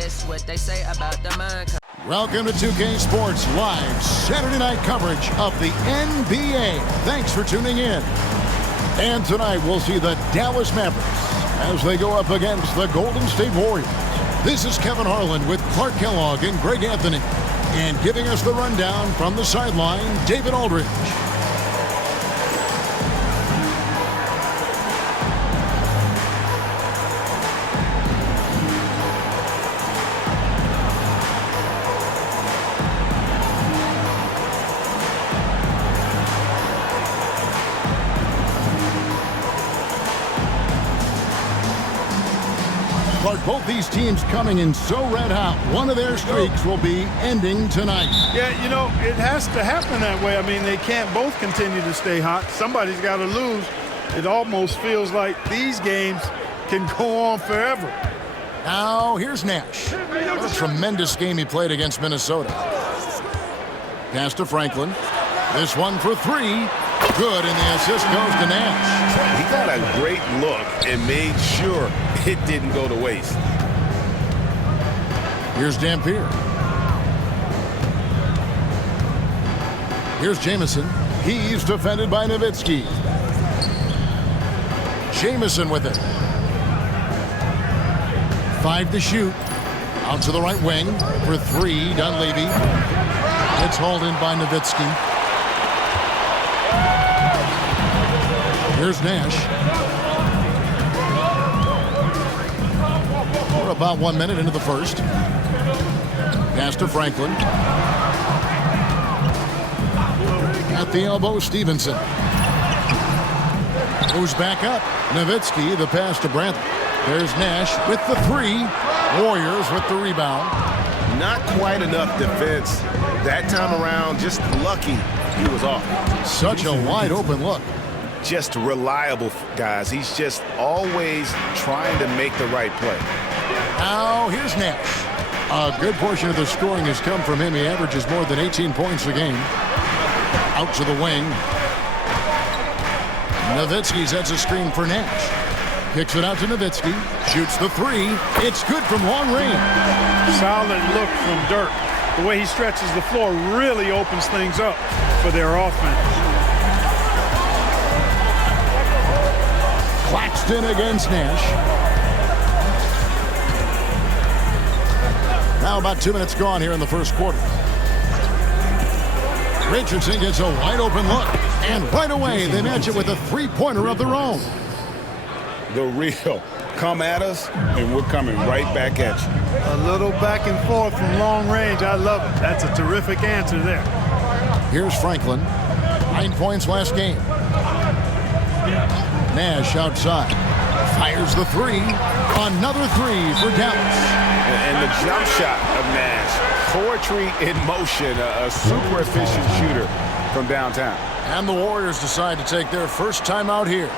guess what they say about the mind. Welcome to 2K Sports Live Saturday night coverage of the NBA. Thanks for tuning in. And tonight we'll see the Dallas Mavericks as they go up against the Golden State Warriors. This is Kevin Harlan with Clark Kellogg and Greg Anthony. And giving us the rundown from the sideline, David Aldridge. Both these teams coming in so red hot. One of their streaks will be ending tonight. Yeah, you know, it has to happen that way. I mean, they can't both continue to stay hot. Somebody's got to lose. It almost feels like these games can go on forever. Now, here's Nash. What a tremendous game he played against Minnesota. Pass to Franklin. This one for three. Good, and the assist goes to Nash. He got a great look and made sure it didn't go to waste. Here's Dampier. Here's Jamison. He's defended by Nowitzki. Jamison with it. 5 to shoot. Out to the right wing for three. Dunleavy. It's hauled in by Nowitzki. Here's Nash. We're about 1 minute into the first. Pass to Franklin. At the elbow, Stevenson. Moves back up. Nowitzki, the pass to Brantley. There's Nash with the three. Warriors with the rebound. Not quite enough defense that time around. Just lucky he was off. Such a wide open look. Just reliable, guys. He's just always trying to make the right play. Now, here's Nash. A good portion of the scoring has come from him. He averages more than 18 points a game. Out to the wing. Nowitzki sets a screen for Nash. Kicks it out to Nowitzki. Shoots the three. It's good from long range. Solid look from Dirk. The way he stretches the floor really opens things up for their offense. Claxton against Nash. Now about 2 minutes gone here in the first quarter. Richardson gets a wide open look. And right away, they match it with a three-pointer of their own. The real. Come at us, and we're coming right back at you. A little back and forth from long range. I love it. That's a terrific answer there. Here's Franklin. 9 points last game. Nash outside. Fires the three. Another three for Dallas. And the jump shot of Nash. Poetry in motion. A super efficient shooter from downtown. And the Warriors decide to take their first time out here.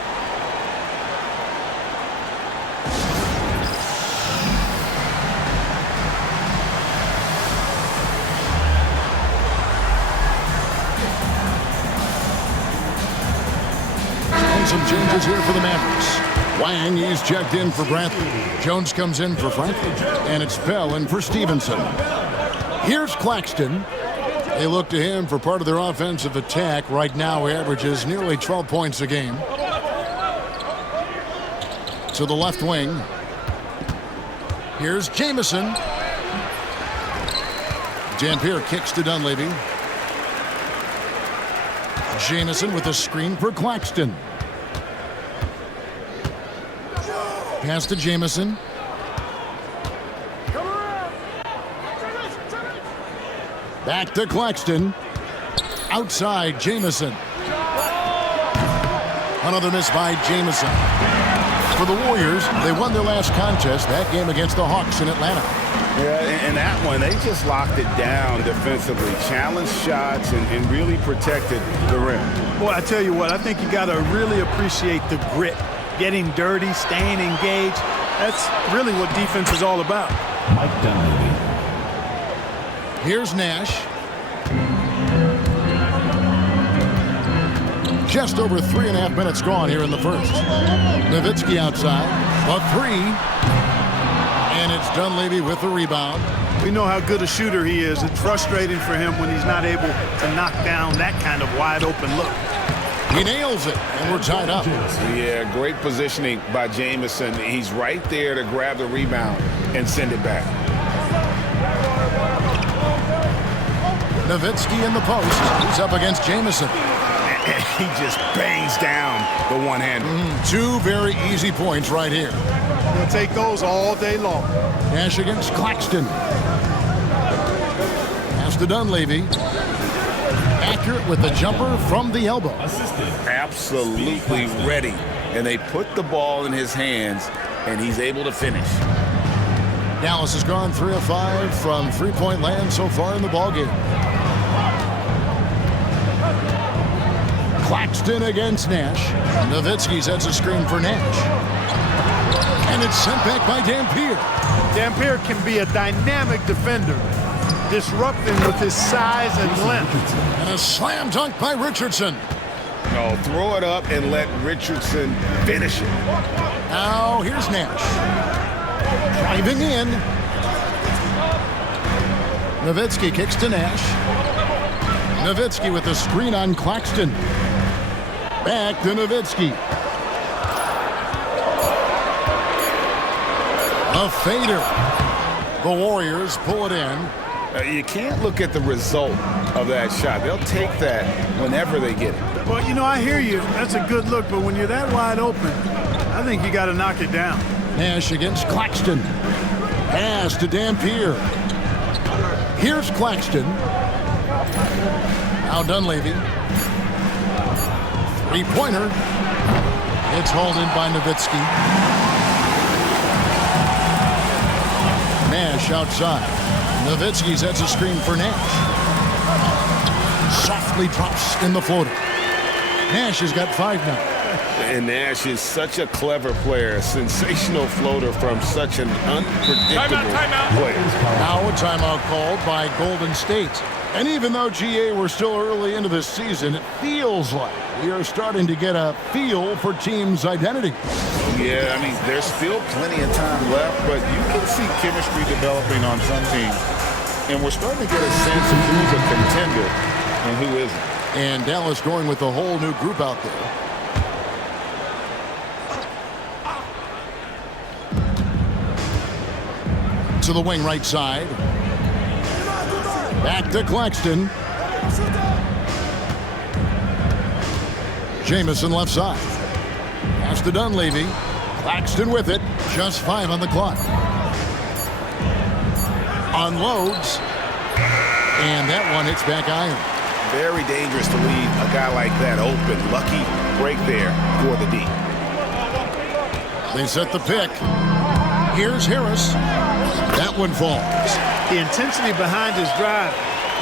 Some changes here for the Mavericks. Wang, he's checked in for Brantley. Jones comes in for Franklin. And it's Bell in for Stevenson. Here's Claxton. They look to him for part of their offensive attack. Right now, he averages nearly 12 points a game. To the left wing. Here's Jamison. Dampier kicks to Dunleavy. Jamison with a screen for Claxton. Pass to Jamison. Back to Claxton. Outside, Jamison. Another miss by Jamison. For the Warriors, they won their last contest, that game against the Hawks in Atlanta. Yeah, and that one, they just locked it down defensively. Challenged shots and really protected the rim. Boy, I tell you what, I think you got to really appreciate the grit. Getting dirty, staying engaged. That's really what defense is all about. Mike Dunleavy. Here's Nash. Just over 3.5 minutes gone here in the first. Nowitzki outside. A three. And it's Dunleavy with the rebound. We know how good a shooter he is. It's frustrating for him when he's not able to knock down that kind of wide open look. He nails it, and we're tied up. Yeah, great positioning by Jamison. He's right there to grab the rebound and send it back. Nowitzki in the post. He's up against Jamison. And he just bangs down the one-hander. Two very easy points right here. He'll take those all day long. Nash against Claxton. Pass to Dunleavy. Accurate with the jumper from the elbow. Absolutely ready. And they put the ball in his hands, and he's able to finish. Dallas has gone 3 of 5 from three-point land so far in the ballgame. Claxton against Nash. Nowitzki sets a screen for Nash. And it's sent back by Dampier. Dampier can be a dynamic defender, disrupting with his size and length. And a slam dunk by Richardson. No, throw it up and let Richardson finish it. Now here's Nash. Driving in. Nowitzki kicks to Nash. Nowitzki with the screen on Claxton. Back to Nowitzki. A fader. The Warriors pull it in. You can't look at the result of that shot. They'll take that whenever they get it. Well, you know, I hear you. That's a good look, but when you're that wide open, I think you got to knock it down. Nash against Claxton. Pass to Dampier. Here's Claxton. Now Dunleavy. Three-pointer. It's hauled in by Nowitzki. Nash outside. Nowitzki sets a screen for Nash. Softly drops in the floater. Nash has got 5 now. And Nash is such a clever player, a sensational floater from such an unpredictable player. Now a timeout called by Golden State. And even though GA we're still early into the season, it feels like we are starting to get a feel for teams' identity. Yeah, I mean, there's still plenty of time left, but you can see chemistry developing on some teams. And we're starting to get a sense of who's a contender and who isn't. And Dallas going with a whole new group out there. To the wing right side. Back to Claxton. Jamison left side. Pass to Dunleavy. Claxton with it. Just 5 on the clock. Unloads. And that one hits back iron. Very dangerous to leave a guy like that open. Lucky break there for the D. They set the pick. Here's Harris. That one falls. The intensity behind his drive,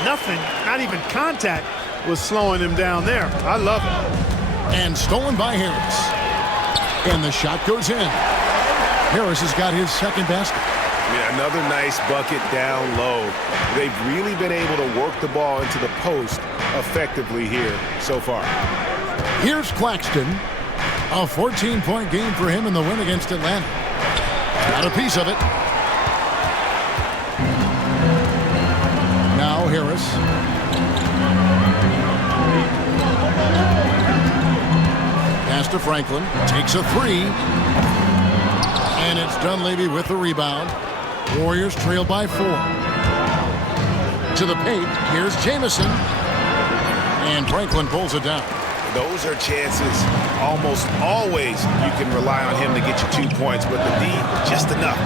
nothing, not even contact, was slowing him down there. I love it. And stolen by Harris. And the shot goes in. Harris has got his second basket. Yeah, another nice bucket down low. They've really been able to work the ball into the post effectively here so far. Here's Claxton. A 14-point game for him in the win against Atlanta. Got a piece of it. Now Harris. Pass to Franklin. Takes a 3. And it's Dunleavy with the rebound. Warriors trail by 4. To the paint. Here's Jamison. And Franklin pulls it down. Those are chances almost always you can rely on him to get you 2 points, but the D just enough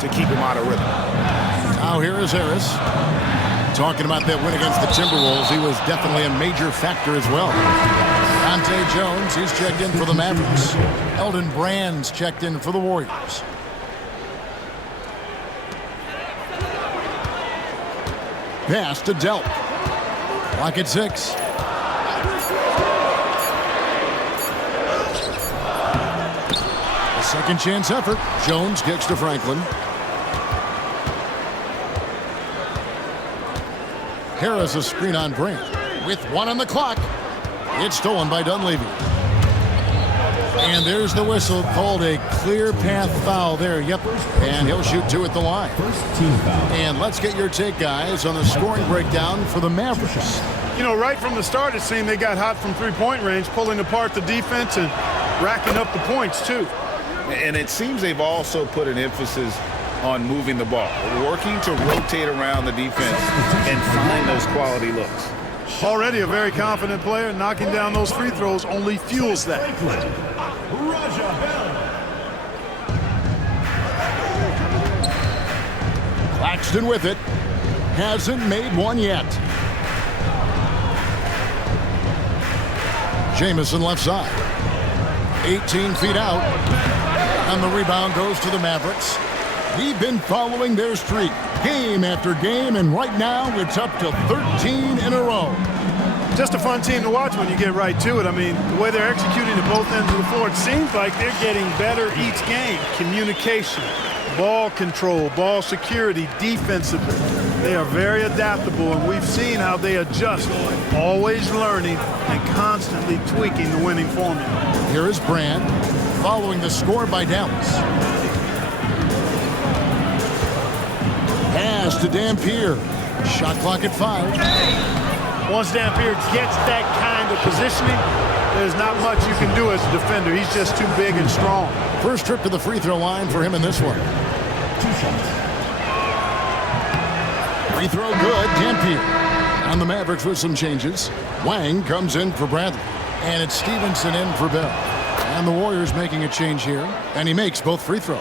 to keep him out of rhythm. Now here is Harris. Talking about that win against the Timberwolves, he was definitely a major factor as well. Dante Jones, he's checked in for the Mavericks. Eldon Brand's checked in for the Warriors. Pass to Delp. Clock at 6. A second chance effort. Jones kicks to Franklin. Harris a screen on Brand. With 1 on the clock. It's stolen by Dunleavy. And there's the whistle, called a clear path foul there. Yep, and he'll shoot 2 at the line. And let's get your take, guys, on the scoring breakdown for the Mavericks. You know, right from the start, it seemed they got hot from three-point range, pulling apart the defense and racking up the points, too. And it seems they've also put an emphasis on moving the ball, working to rotate around the defense and find those quality looks. Already a very confident player, knocking down those free throws only fuels that. Claxton with it. Hasn't made one yet. Jamison left side. 18 feet out. And the rebound goes to the Mavericks. We've been following their streak game after game, and right now it's up to 13 in a row. Just a fun team to watch when you get right to it. I mean, the way they're executing at both ends of the floor, it seems like they're getting better each game. Communication, ball control, ball security, defensively. They are very adaptable, and we've seen how they adjust, always learning and constantly tweaking the winning formula. Here is Brand following the score by Dallas. Pass to Dampier. Shot clock at 5. Once Dampier gets that kind of positioning, there's not much you can do as a defender. He's just too big and strong. First trip to the free throw line for him in this one. 2 shots. Free throw good, Dampier. On the Mavericks with some changes. Wang comes in for Bradley. And it's Stevenson in for Bell. And the Warriors making a change here. And he makes both free throws.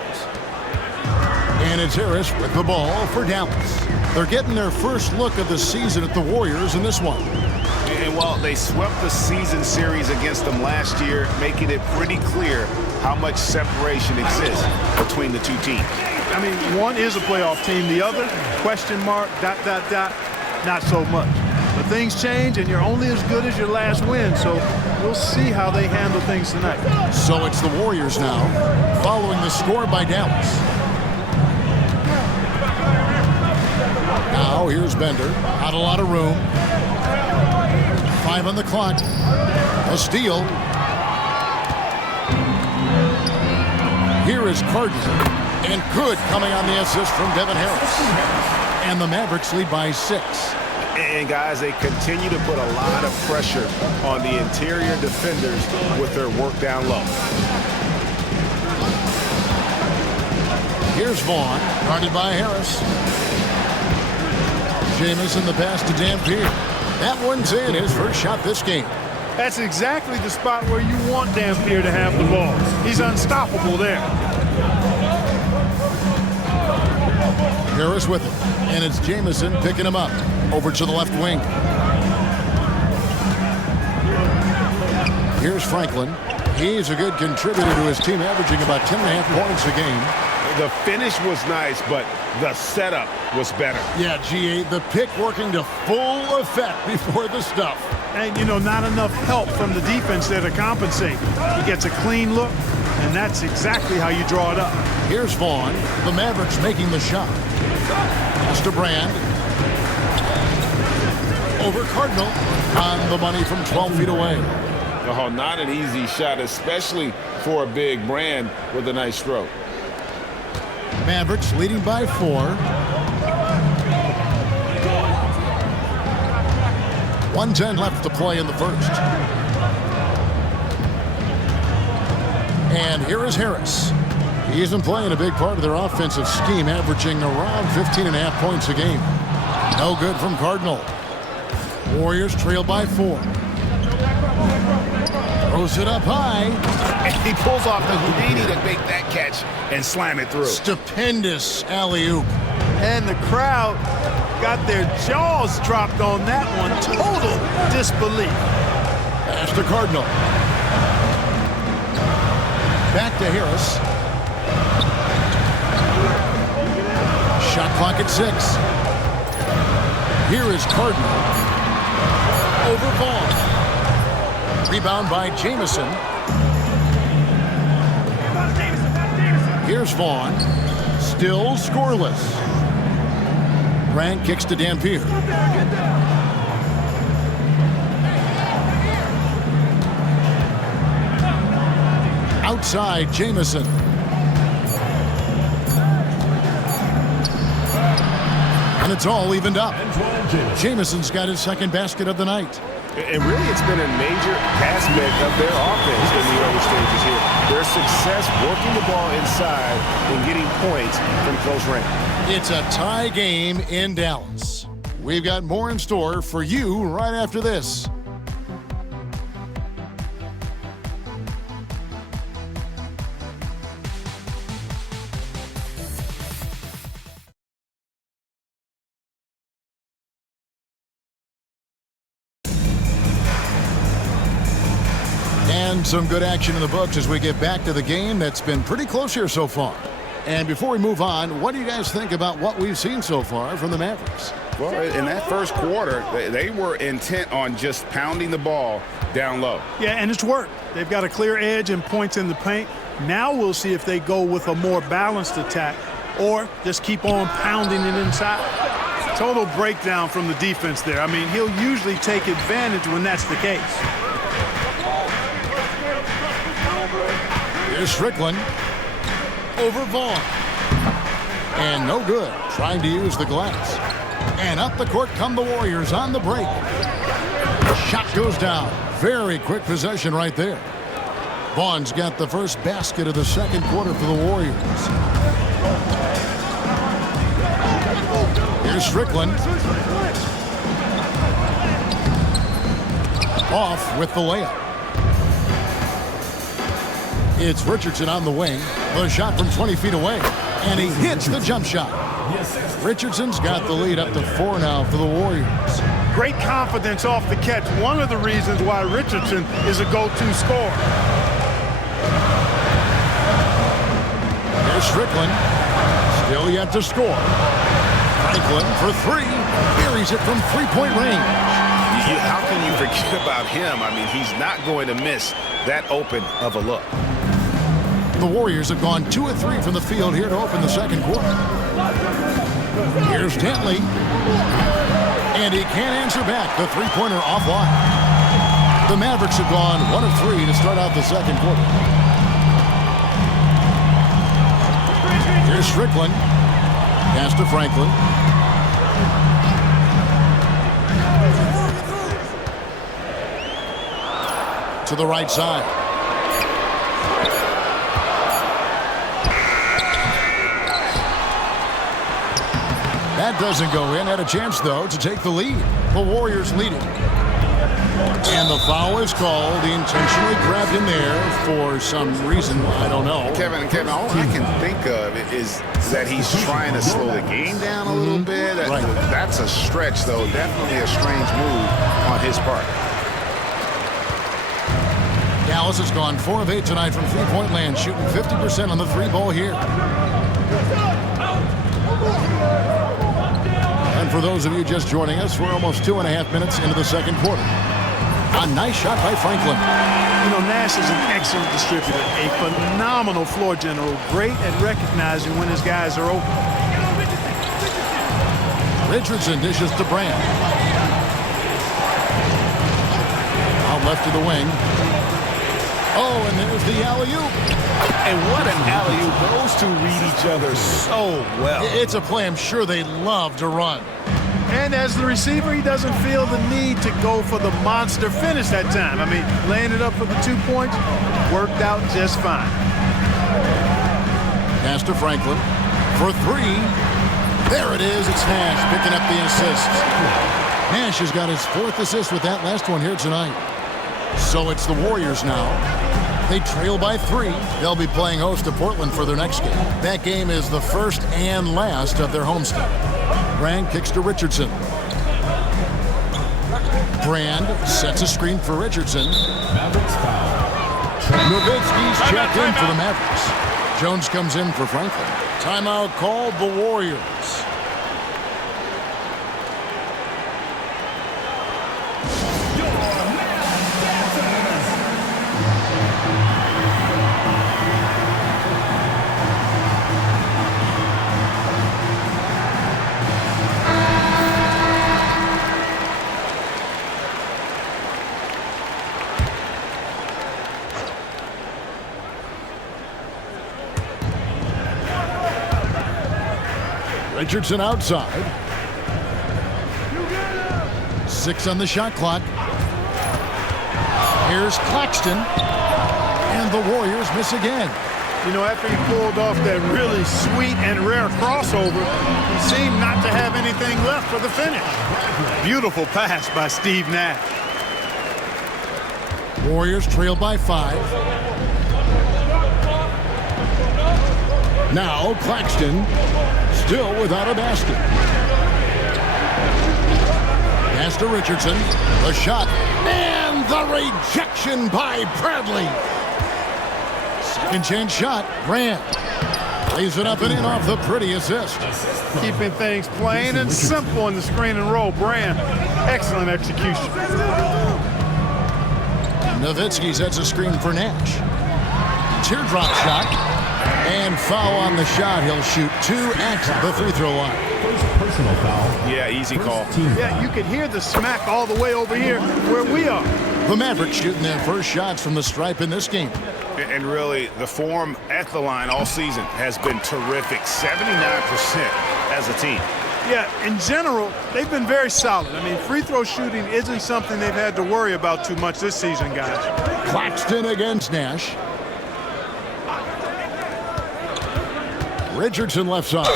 And it's Harris with the ball for Dallas. They're getting their first look of the season at the Warriors in this one. And while they swept the season series against them last year, making it pretty clear how much separation exists between the two teams. I mean, one is a playoff team. The other, question mark, ... not so much. But things change, and you're only as good as your last win. So we'll see how they handle things tonight. So it's the Warriors now, following the score by Dallas. Now here's Bender. Not a lot of room. 5 on the clock. A steal. Here is Carden. And good coming on the assist from Devin Harris. And the Mavericks lead by 6. And guys, they continue to put a lot of pressure on the interior defenders with their work down low. Here's Vaughn, guarded by Harris. Jamison the pass to Dampier. That one's in, his first shot this game. That's exactly the spot where you want Dampier to have the ball. He's unstoppable there. Harris with it, and it's Jamison picking him up. Over to the left wing. Here's Franklin. He's a good contributor to his team, averaging about 10.5 points a game. The finish was nice, but the setup was better. Yeah, GA, the pick working to full effect before the stuff. And, you know, not enough help from the defense there to compensate. He gets a clean look, and that's exactly how you draw it up. Here's Vaughn. The Mavericks making the shot. Pass to Brand. Over Cardinal. On the money from 12 feet away. Oh, not an easy shot, especially for a big Brand with a nice stroke. Mavericks leading by 4. 1:10 left to play in the first. And here is Harris. He's been playing a big part of their offensive scheme, averaging around 15.5 points a game. No good from Cardinal. Warriors trail by 4. Throws it up high. And he pulls off the Houdini to make that catch and slam it through. Stupendous alley-oop. And the crowd got their jaws dropped on that one. Total disbelief. Pass to Cardinal. Back to Harris. Shot clock at 6. Here is Cardinal. Over Vaughn. Rebound by Jamison. Here's Vaughn. Still scoreless. Brand kicks to Dampier. side, Jamison. And it's all evened up. Jamison's got his second basket of the night. And really, it's been a major aspect of their offense in the early stages here. Their success working the ball inside and getting points from close range. It's a tie game in Dallas. We've got more in store for you right after this. And some good action in the books as we get back to the game that's been pretty close here so far. And before we move on, what do you guys think about what we've seen so far from the Mavericks? Well, in that first quarter, they were intent on just pounding the ball down low. Yeah, and it's worked. They've got a clear edge and points in the paint. Now we'll see if they go with a more balanced attack or just keep on pounding it inside. Total breakdown from the defense there. I mean, he'll usually take advantage when that's the case. Here's Strickland over Vaughn. And no good, trying to use the glass. And up the court come the Warriors on the break. Shot goes down. Very quick possession right there. Vaughn's got the first basket of the second quarter for the Warriors. Here's Strickland. Off with the layup. It's Richardson on the wing. The shot from 20 feet away. And he hits the jump shot. Richardson's got the lead up to 4 now for the Warriors. Great confidence off the catch. One of the reasons why Richardson is a go-to scorer. Here's Strickland. Still yet to score. Franklin for 3. Buries it from three-point range. How can you forget about him? I mean, he's not going to miss that open of a look. The Warriors have gone 2 of 3 from the field here to open the second quarter. Here's Dentley. And he can't answer back. The three-pointer offline. The Mavericks have gone 1 of 3 to start out the second quarter. Here's Strickland. Pass to Franklin. To the right side. That doesn't go in. Had a chance, though, to take the lead. The Warriors leading. And the foul is called. He intentionally grabbed in there for some reason. I don't know. Kevin, all I can think of is that he's trying to slow the game down a little bit. Right. That's a stretch, though. Definitely a strange move on his part. Dallas has gone 4 of 8 tonight from three-point land, shooting 50% on the three ball here. And for those of you just joining us, we're almost 2.5 minutes into the second quarter. A nice shot by Franklin. You know, Nash is an excellent distributor, a phenomenal floor general, great at recognizing when his guys are open. Richardson dishes to Brand. Out left to the wing. Oh, and there's the alley-oop. And what an alley-oop. Those two read each other so well. It's a play I'm sure they love to run. And as the receiver, he doesn't feel the need to go for the monster finish that time. I mean, laying it up for the 2 points worked out just fine. Pass to Franklin for 3. There it is. It's Nash picking up the assist. Nash has got his 4th assist with that last one here tonight. So it's the Warriors now. They trail by 3. They'll be playing host to Portland for their next game. That game is the first and last of their homestand. Brand kicks to Richardson. Brand sets a screen for Richardson. Nowitzki's checked in for the Mavericks. Jones comes in for Franklin. Timeout called the Warriors. Richardson outside. 6 on the shot clock. Here's Claxton. And the Warriors miss again. You know, after he pulled off that really sweet and rare crossover, he seemed not to have anything left for the finish. Beautiful pass by Steve Nash. Warriors trail by 5. Now Claxton still without a basket. Pass to Richardson. The shot. And the rejection by Bradley. Second chance shot. Grant lays it up and in off the pretty assist. Keeping things plain and simple in the screen and roll. Brand, excellent execution. Nowitzki sets a screen for Nash. Teardrop shot. And foul on the shot. He'll shoot 2 at the free throw line. Personal foul. Yeah, easy call. Yeah, you could hear the smack all the way over here where we are. The Mavericks shooting their first shots from the stripe in this game. And really, the form at the line all season has been terrific. 79% as a team. Yeah, in general, they've been very solid. I mean, free throw shooting isn't something they've had to worry about too much this season, guys. Claxton against Nash. Richardson left side.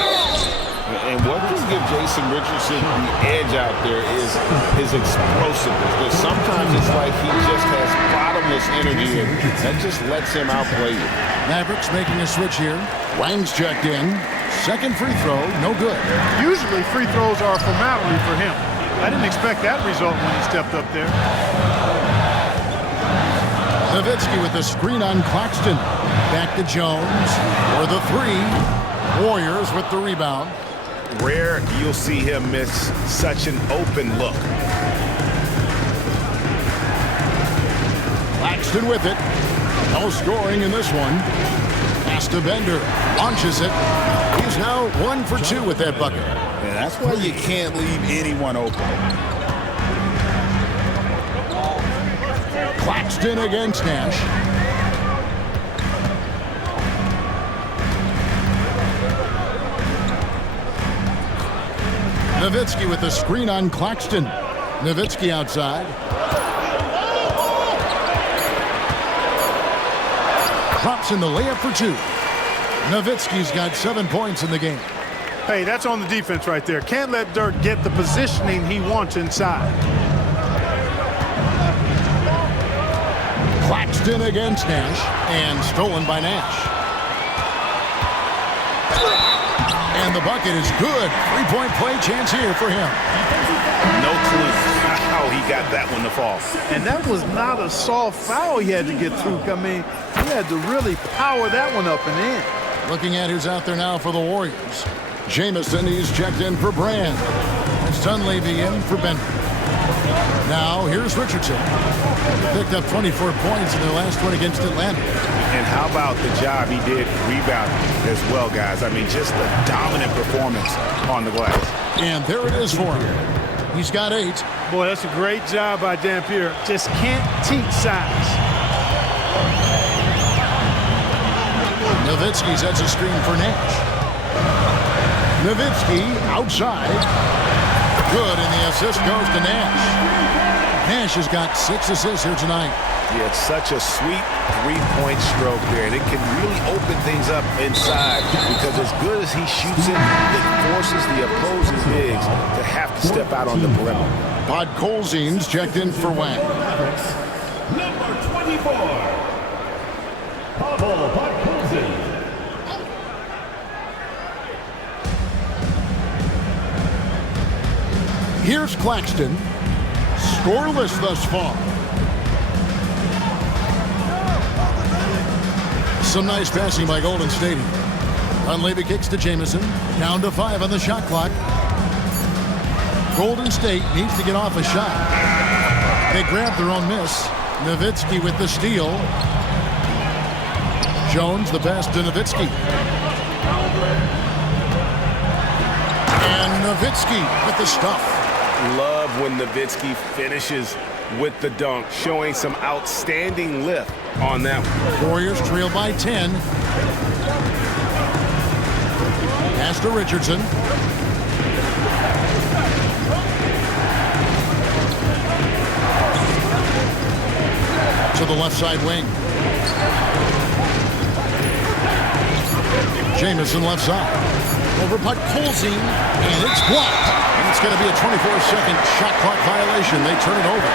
And what can give Jason Richardson the edge out there is his explosiveness. Because sometimes it's like he just has bottomless energy, and that just lets him outplay you. Mavericks making a switch here. Wang's checked in. Second free throw, no good. Usually free throws are a formality for him. I didn't expect that result when he stepped up there. Nowitzki with the screen on Claxton. Back to Jones for the 3. Warriors with the rebound. Rare you'll see him miss such an open look. Claxton with it. No scoring in this one. Pass to Bender. Launches it. He's now 1 for 2 with that bucket. And that's why you can't leave anyone open. Claxton against Nash. Nowitzki with the screen on Claxton. Nowitzki outside. Drops in the layup for 2. Nowitzki's got 7 points in the game. Hey, that's on the defense right there. Can't let Dirk get the positioning he wants inside. Claxton against Nash, and stolen by Nash. And the bucket is good. 3-point play chance here for him. No clue how he got that one to fall. And that was not a soft foul he had to get through. I mean, he had to really power that one up and in. Looking at who's out there now for the Warriors. Jamison, he's checked in for Brand. And Dunleavy in for Bender. Now, here's Richardson. Picked up 24 points in their last one against Atlanta. And how about the job he did rebounding as well, guys? I mean, just a dominant performance on the glass. And there it is for him. He's got 8. Boy, that's a great job by Dampier. Just can't teach size. Nowitzki sets a screen for Nash. Nowitzki outside. Good, and the assist goes to Nash. Nash has got 6 assists here tonight. Yeah, it's such a sweet 3-point stroke there, and it can really open things up inside because as good as he shoots it forces the opposing bigs to have to step out on the perimeter. Podkolzin's checked in for Wang. Number 24, Pavel Podkolzin. Here's Claxton. Scoreless thus far. Some nice passing by Golden State. Dunleavy kicks to Jamison. Down to 5 on the shot clock. Golden State needs to get off a shot. They grab their own miss. Nowitzki with the steal. Jones the pass to Nowitzki. And Nowitzki with the stuff. Love when Nowitzki finishes with the dunk, showing some outstanding lift on that one. Warriors trail by 10. Pass to Richardson. left side wing. Jamison left side. Over putt Colzine, and it's blocked. And it's going to be a 24-second shot clock violation. They turn it over.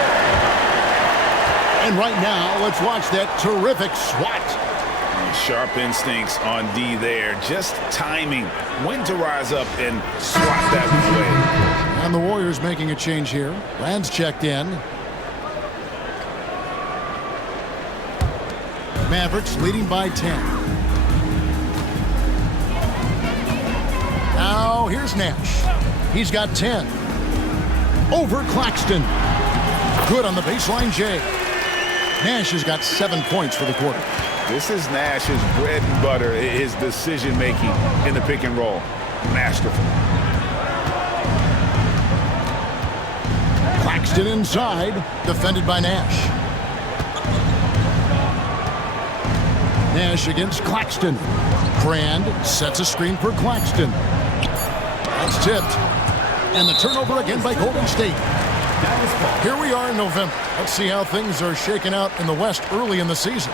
And right now, let's watch that terrific swat. Sharp instincts on D there. Just timing when to rise up and swat that one away. And the Warriors making a change here. Rand's checked in. Mavericks leading by 10. Now here's Nash. He's got 10. Over Claxton. Good on the baseline, Jay. Nash has got 7 points for the quarter. This is Nash's bread and butter, his decision-making in the pick and roll. Masterful. Claxton inside, defended by Nash. Nash against Claxton. Brand sets a screen for Claxton. That's tipped. And the turnover again by Golden State. Here we are in November. Let's see how things are shaking out in the West early in the season.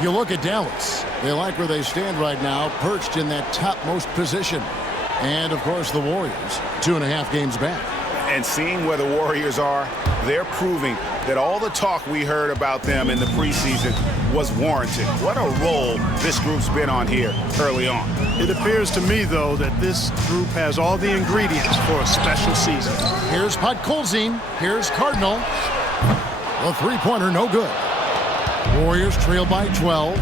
You look at Dallas. They like where they stand right now, perched in that topmost position. And, of course, the Warriors, 2.5 games back. And seeing where the Warriors are, they're proving that all the talk we heard about them in the preseason was warranted. What a role this group's been on here early on. It appears to me, though, that this group has all the ingredients for a special season. Here's Pat Colzine. Here's Cardinal. The three-pointer, no good. Warriors trail by 12.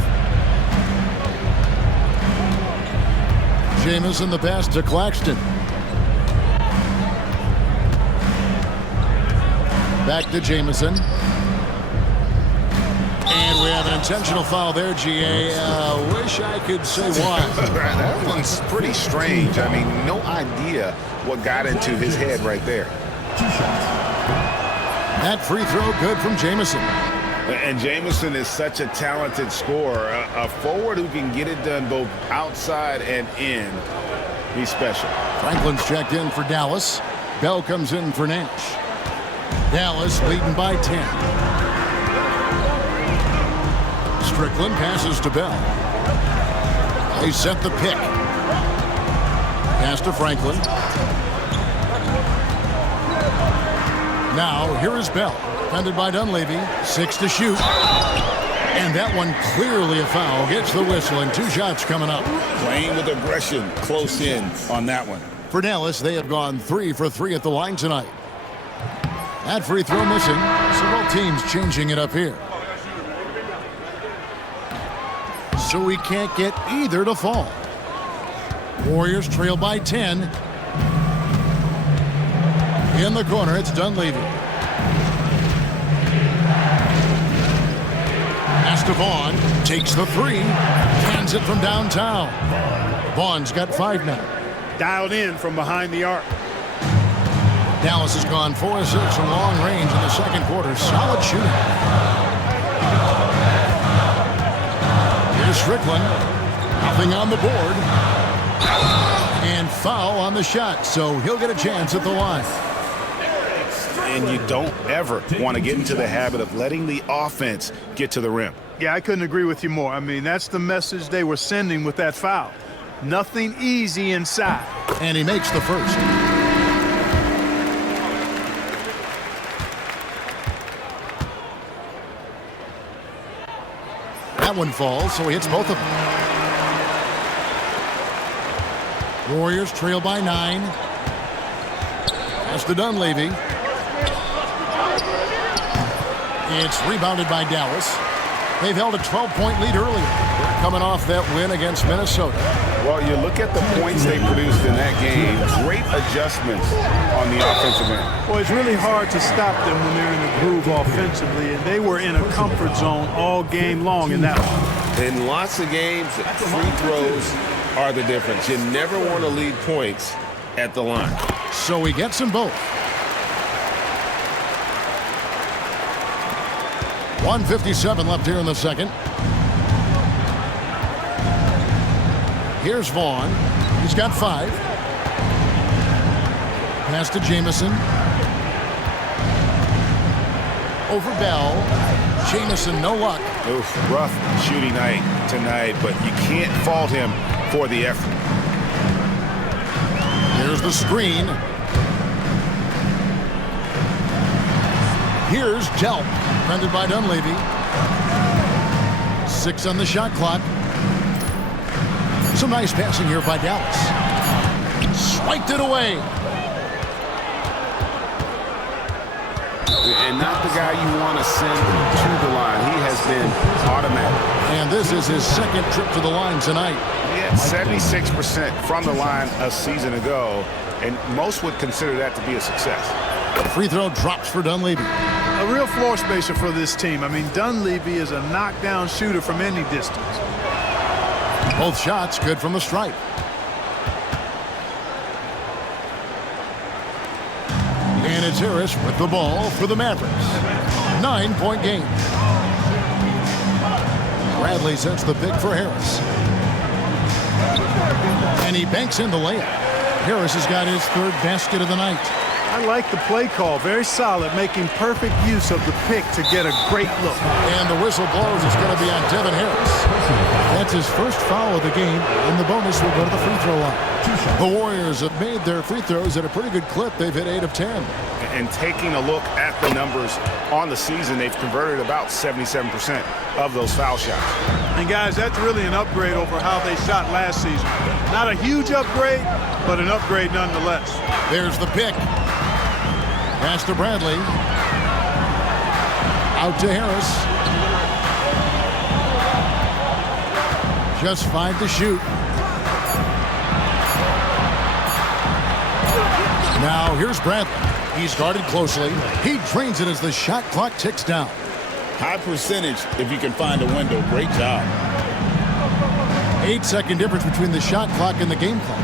Jamison the pass to Claxton. Back to Jamison. And we have an intentional foul there, GA. Wish I could say why. That one's pretty strange. I mean, no idea what got into his head right there. That free throw good from Jamison. And Jamison is such a talented scorer, a forward who can get it done both outside and in. He's special. Franklin's checked in for Dallas. Bell comes in for Nash. Dallas leading by 10. Strickland passes to Bell. They set the pick. Pass to Franklin. Now here is Bell. Defended by Dunleavy. 6 to shoot. And that one clearly a foul. Gets the whistle and 2 shots coming up. Playing with aggression close in on that one. For Dallas, they have gone 3 for 3 at the line tonight. That free throw missing. Several teams changing it up here. So we can't get either to fall. Warriors trail by 10. In the corner, it's Dunleavy. Vaughn takes the 3, hands it from downtown. Vaughn's got 5 now. Dialed in from behind the arc. Dallas has gone 4 of 6 from long range in the second quarter. Solid shooting. Here's Strickland. Nothing on the board. And foul on the shot, so he'll get a chance at the line. And you don't ever want to get into the habit of letting the offense get to the rim. Yeah, I couldn't agree with you more. I mean, that's the message they were sending with that foul. Nothing easy inside. And he makes the first. That one falls, so he hits both of them. Warriors trail by 9. That's to Dunleavy. It's rebounded by Dallas. They've held a 12-point lead earlier. They're coming off that win against Minnesota. Well, you look at the points they produced in that game. Great adjustments on the offensive end. Well, it's really hard to stop them when they're in a groove offensively, and they were in a comfort zone all game long in that one. In lots of games, free throws are the difference. You never want to lead points at the line. So he gets them both. 1:57 left here in the second. Here's Vaughn. He's got 5. Pass to Jamison. Over Bell. Jamison, no luck. Oof, rough shooting night tonight, but you can't fault him for the effort. Here's the screen. Here's Delp, defended by Dunleavy. 6 on the shot clock. Some nice passing here by Dallas. Swiped it away. And not the guy you want to send to the line. He has been automatic. And this is his second trip to the line tonight. He had 76% from the line a season ago, and most would consider that to be a success. Free throw drops for Dunleavy. A real floor spacer for this team. I mean, Dunleavy is a knockdown shooter from any distance. Both shots good from the stripe. And it's Harris with the ball for the Mavericks. 9-point game. Bradley sets the pick for Harris. And he banks in the layup. Harris has got his 3rd basket of the night. I like the play call. Very solid, making perfect use of the pick to get a great look. And the whistle blows. It's going to be on Devin Harris. That's his first foul of the game, and the bonus will go to the free throw line. The Warriors have made their free throws at a pretty good clip. They've hit 8 of 10. And taking a look at the numbers on the season, they've converted about 77% of those foul shots. And guys, that's really an upgrade over how they shot last season. Not a huge upgrade, but an upgrade nonetheless. There's the pick. Pass to Bradley. Out to Harris. Just 5 to shoot. Now here's Bradley. He's guarded closely. He drains it as the shot clock ticks down. High percentage if you can find a window. Great job. 8-second difference between the shot clock and the game clock.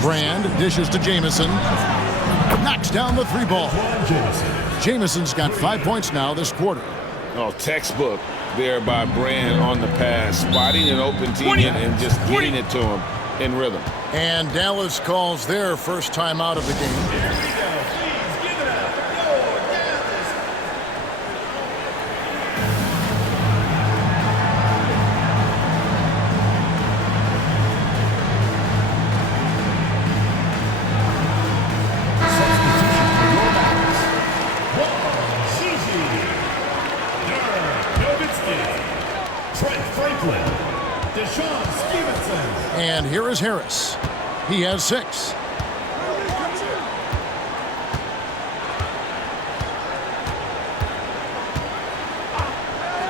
Brand dishes to Jamison. Knocks down the 3 ball. Jamison's got 5 points now this quarter. Oh, textbook there by Brand on the pass. Spotting an open teammate and just getting it to him in rhythm. And Dallas calls their first time out of the game. And here is Harris. He has 6.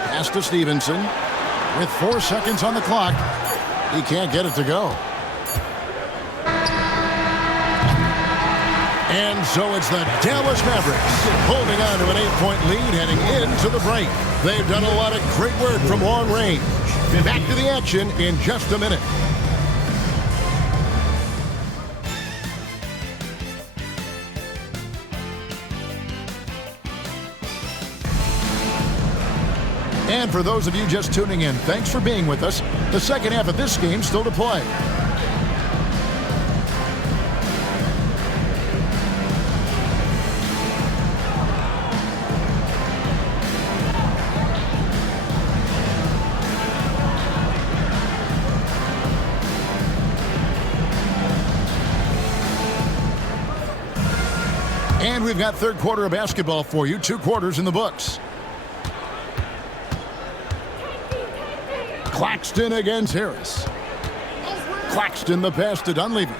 Pass to Stevenson. With 4 seconds on the clock, he can't get it to go. And so it's the Dallas Mavericks holding on to an 8-point lead heading into the break. They've done a lot of great work from long range. Back to the action in just a minute. And for those of you just tuning in, thanks for being with us. The second half of this game still to play. And we've got third quarter of basketball for you. 2 quarters in the books. Claxton against Harris. Claxton the pass to Dunleavy.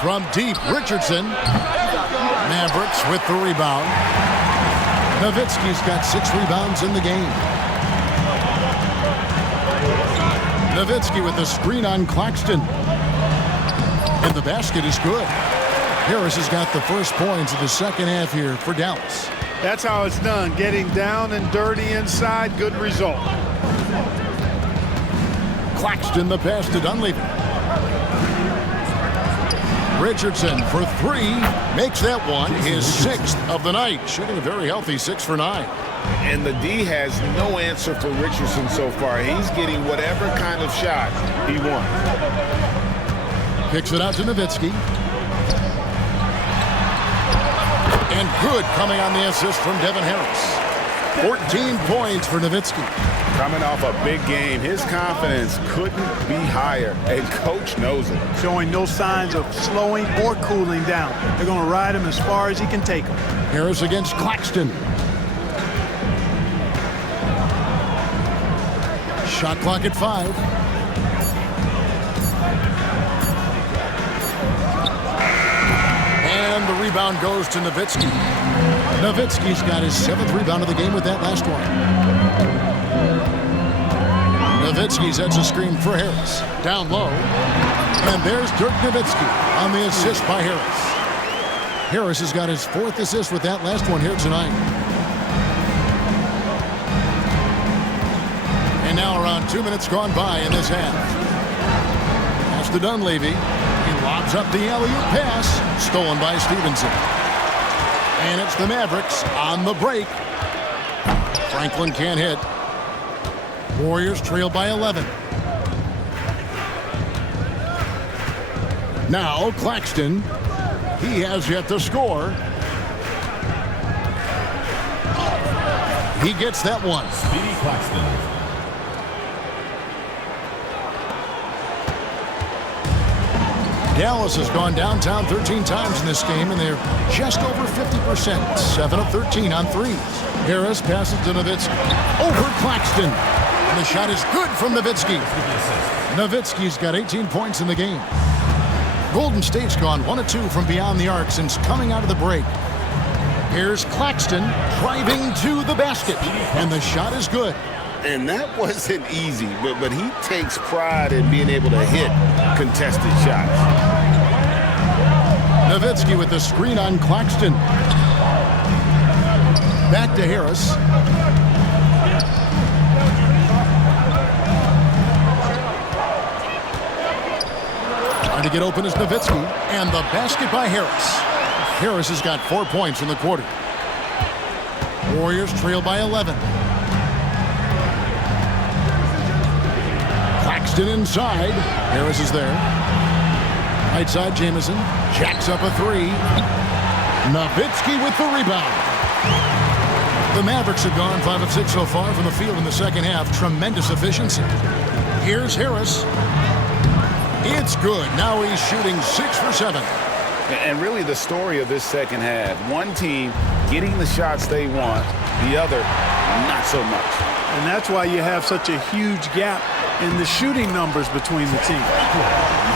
From deep, Richardson. Mavericks with the rebound. Nowitzki's got 6 rebounds in the game. Nowitzki with the screen on Claxton. And the basket is good. Harris has got the first points of the second half here for Dallas. That's how it's done. Getting down and dirty inside. Good result. Claxton the pass to Dunleavy. Richardson for 3. Makes that one his 6th of the night. Shooting a very healthy 6 for 9. And the D has no answer for Richardson so far. He's getting whatever kind of shot he wants. Kicks it out to Nowitzki. And good coming on the assist from Devin Harris. 14 points for Nowitzki. Coming off a big game, his confidence couldn't be higher, and coach knows it. Showing no signs of slowing or cooling down. They're going to ride him as far as he can take him. Harris against Claxton. Shot clock at 5. And the rebound goes to Nowitzki. Nowitzki's got his 7th rebound of the game with that last one. Nowitzki sets a screen for Harris. Down low. And there's Dirk Nowitzki on the assist by Harris. Harris has got his 4th assist with that last one here tonight. And now around 2 minutes gone by in this half. Pass to Dunleavy. He lobs up the alley-oop pass. Stolen by Stevenson. And it's the Mavericks on the break. Franklin can't hit. Warriors trail by 11. Now Claxton. He has yet to score. He gets that one. Speedy Claxton. Dallas has gone downtown 13 times in this game, and they're just over 50%. 7 of 13 on threes. Harris passes to Nowitzki. Over Claxton. And the shot is good from Nowitzki. Nowitzki's got 18 points in the game. Golden State's gone 1 of 2 from beyond the arc since coming out of the break. Here's Claxton driving to the basket. And the shot is good. And that wasn't easy, but he takes pride in being able to hit contested shots. Nowitzki with the screen on Claxton. Back to Harris. Trying to get open is Nowitzki. And the basket by Harris. Harris has got 4 points in the quarter. Warriors trail by 11. Claxton inside. Harris is there. Right side, Jamison. Jacks up a 3. Nowitzki with the rebound. The Mavericks have gone 5 of 6 so far from the field in the second half. Tremendous efficiency. Here's Harris. It's good. Now he's shooting 6 for 7. And really the story of this second half, one team getting the shots they want, the other not so much. And that's why you have such a huge gap in the shooting numbers between the teams.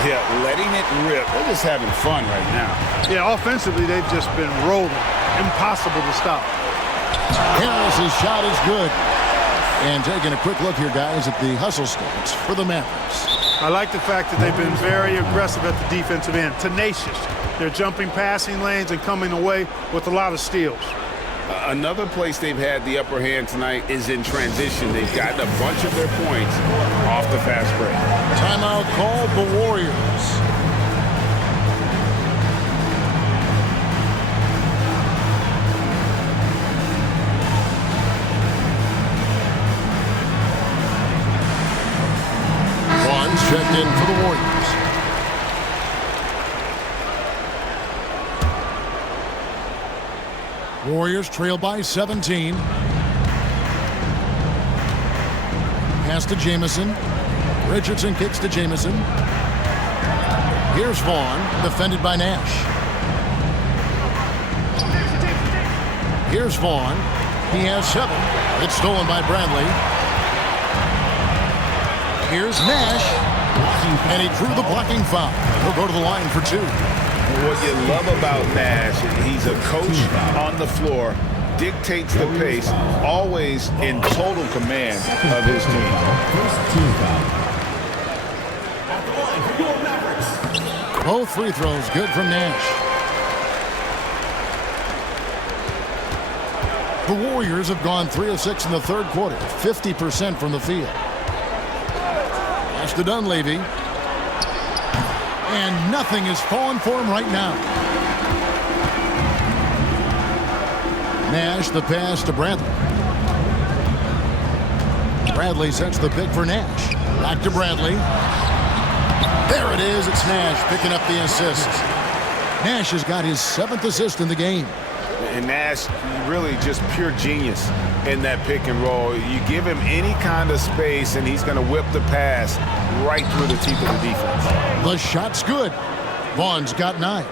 Yeah, letting it rip. They're just having fun right now. Yeah, offensively, they've just been rolling. Impossible to stop. Harris's shot is good. And taking a quick look here, guys, at the hustle stats for the Mavericks. I like the fact that they've been very aggressive at the defensive end. Tenacious. They're jumping passing lanes and coming away with a lot of steals. Another place they've had the upper hand tonight is in transition. They've gotten a bunch of their points off the fast break. Timeout called the Warriors. Barnes checked in for the Warriors. Warriors trail by 17. Pass to Jamison. Richardson kicks to Jamison. Here's Vaughn, defended by Nash. Here's Vaughn. He has 7. It's stolen by Bradley. Here's Nash. And he drew the blocking foul. He'll go to the line for 2. What you love about Nash, he's a coach on the floor, dictates the pace, always in total command of his team. Both free throws good from Nash. The Warriors have gone 3 of 6 in the third quarter, 50% from the field. Pass to Dunleavy. And nothing is falling for him right now. Nash, the pass to Bradley. Bradley sets the pick for Nash. Back to Bradley. There it is. It's Nash picking up the assist. Nash has got his 7th assist in the game. And Nash really just pure genius in that pick and roll. You give him any kind of space, and he's going to whip the pass right through the teeth of the defense. The shot's good. Vaughn's got 9.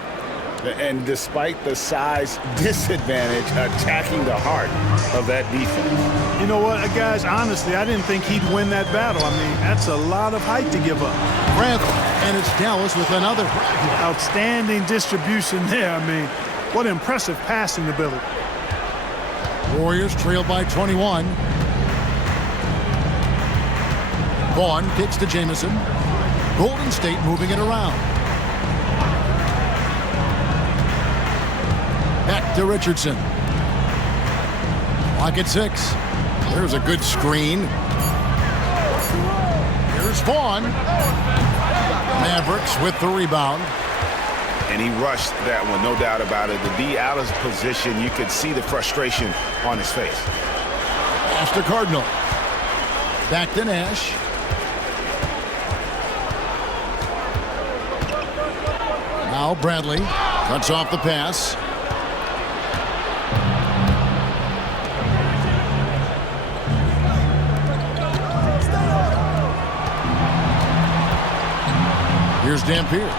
And despite the size disadvantage, attacking the heart of that defense. You know what, guys? Honestly, I didn't think he'd win that battle. I mean, that's a lot of height to give up. Bradley, and it's Dallas with another. Outstanding distribution there. I mean, what impressive passing ability. Warriors trail by 21. Vaughn kicks to Jamison. Golden State moving it around. Back to Richardson. Clock at 6. There's a good screen. Here's Vaughn. Mavericks with the rebound. And he rushed that one, no doubt about it. The D out of position, you could see the frustration on his face. Pass to Cardinal. Back to Nash. Now Bradley cuts off the pass. Here's Dampier.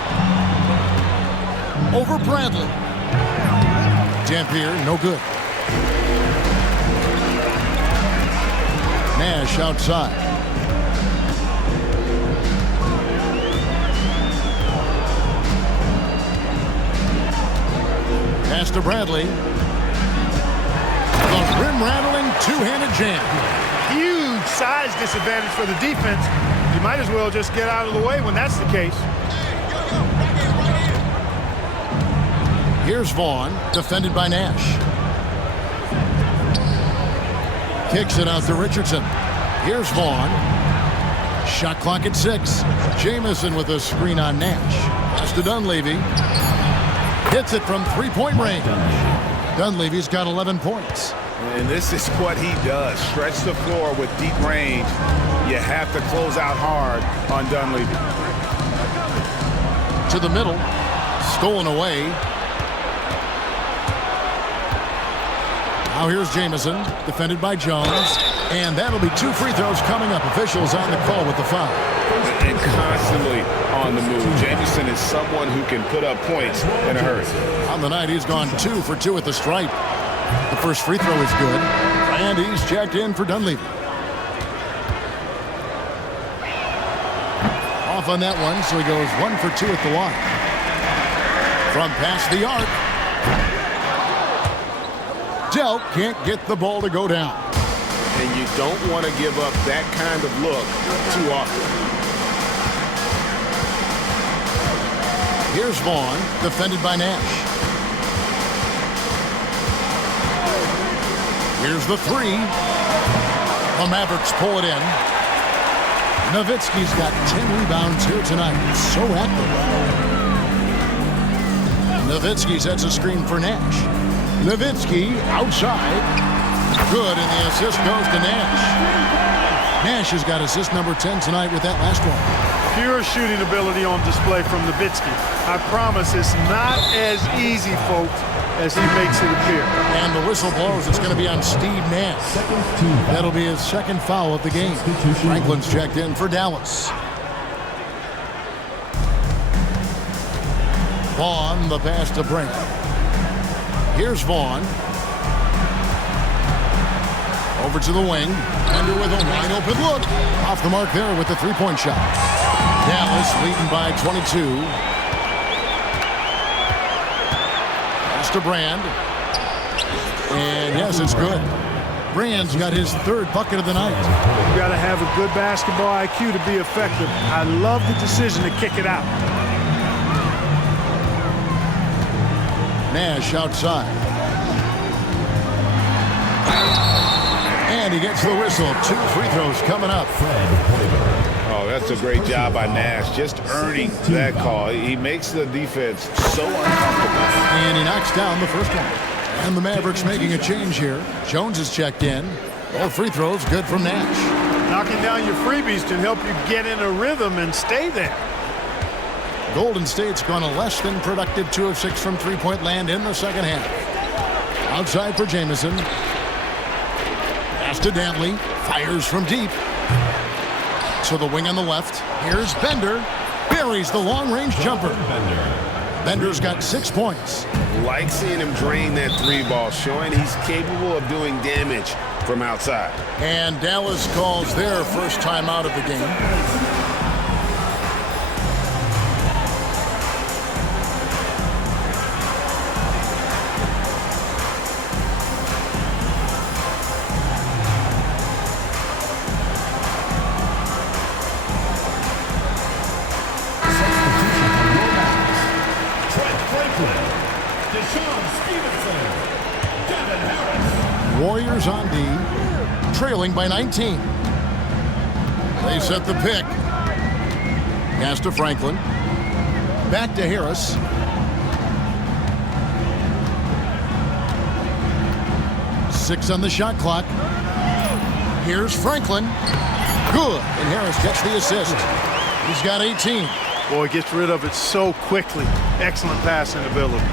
Over Bradley. Dampier, no good. Nash outside. Pass to Bradley. The rim-rattling two-handed jam. Huge size disadvantage for the defense. You might as well just get out of the way when that's the case. Here's Vaughn, defended by Nash. Kicks it out to Richardson. Here's Vaughn. Shot clock at 6. Jamison with a screen on Nash. Pass to Dunleavy. Hits it from three-point range. Dunleavy's got 11 points. And this is what he does. Stretch the floor with deep range. You have to close out hard on Dunleavy. To the middle. Stolen away. Now here's Jamison, defended by Jones. And that'll be 2 free throws coming up. Officials on the call with the foul. And constantly on the move. Jamison is someone who can put up points in a hurry. On the night, he's gone 2 for 2 at the stripe. The first free throw is good. And he's checked in for Dunleavy. Off on that one, so he goes 1 for 2 at the line. From past the arc. Delk can't get the ball to go down. And you don't want to give up that kind of look too often. Here's Vaughn, defended by Nash. Here's the 3. The Mavericks pull it in. Nowitzki's got 10 rebounds here tonight. So active. Nowitzki sets a screen for Nash. Nowitzki outside. Good, and the assist goes to Nash. Nash has got assist number 10 tonight with that last one. Pure shooting ability on display from Nowitzki. I promise it's not as easy, folks, as he makes it appear. And the whistle blows. It's going to be on Steve Nash. That'll be his second foul of the game. Franklin's checked in for Dallas. Vaughn, the pass to Brink. Here's Vaughn. Over to the wing. Ender with a wide open look. Off the mark there with the three-point shot. Dallas leading by 22. Pass to Brand. And yes, it's good. Brand's got his 3rd bucket of the night. You got to have a good basketball IQ to be effective. I love the decision to kick it out. Nash outside. And he gets the whistle. 2 free throws coming up. Oh, that's a great job by Nash, just earning that call. He makes the defense so uncomfortable. And he knocks down the first one. And the Mavericks making a change here. Jones is checked in. All free throws good from Nash. Knocking down your freebies can help you get in a rhythm and stay there. Golden State's gone a less than productive 2 of 6 from three-point land in the second half. Outside for Jamison. Pass to Dantley. Fires from deep. To the wing on the left. Here's Bender. Buries the long-range jumper. Bender's got 6 points. Like seeing him drain that three ball, showing he's capable of doing damage from outside. And Dallas calls their first time out of the game. Warriors on D, trailing by 19. They set the pick. Pass to Franklin. Back to Harris. Six on the shot clock. Here's Franklin. Good. And Harris gets the assist. He's got 18. Boy, gets rid of it so quickly. Excellent passing ability.